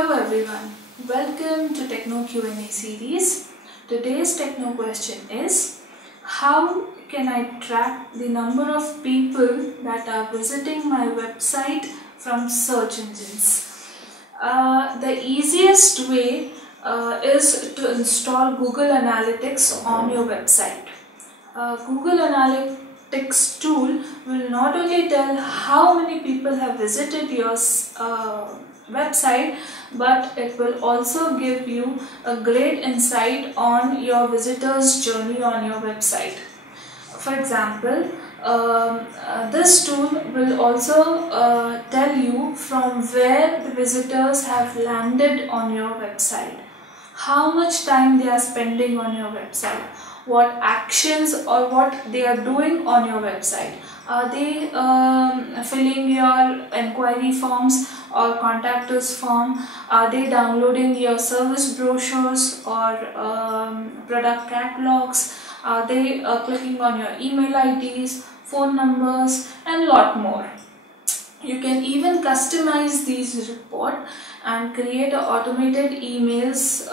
Hello everyone, welcome to Techno Q&A series. Today's Techno question is, how can I track the number of people that are visiting my website from search engines? The easiest way is to install Google Analytics on your website. Google Analytics tool will not only tell how many people have visited your website, but it will also give you a great insight on your visitors' journey on your website. For example, this tool will also tell you from where the visitors have landed on your website, how much time they are spending on your website, what actions or what they are doing on your website. Are they filling your inquiry forms or contact us form? Are they downloading your service brochures or product catalogs? Are they clicking on your email IDs, phone numbers, and lot more? You can even customize these reports and create automated emails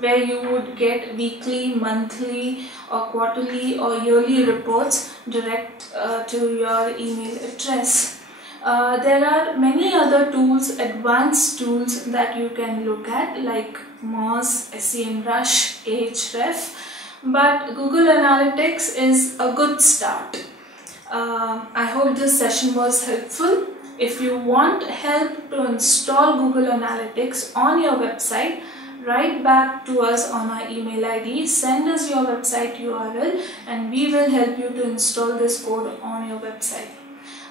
where you would get weekly, monthly, or quarterly or yearly reports direct to your email address. There are many other tools, advanced tools that you can look at, like Moz, SEMrush, Ahrefs, but Google Analytics is a good start. I hope this session was helpful. If you want help to install Google Analytics on your website, write back to us on our email ID, send us your website URL, and we will help you to install this code on your website.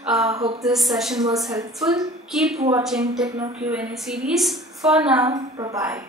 Hope this session was helpful. Keep watching Techno Q&A series. For now, bye-bye.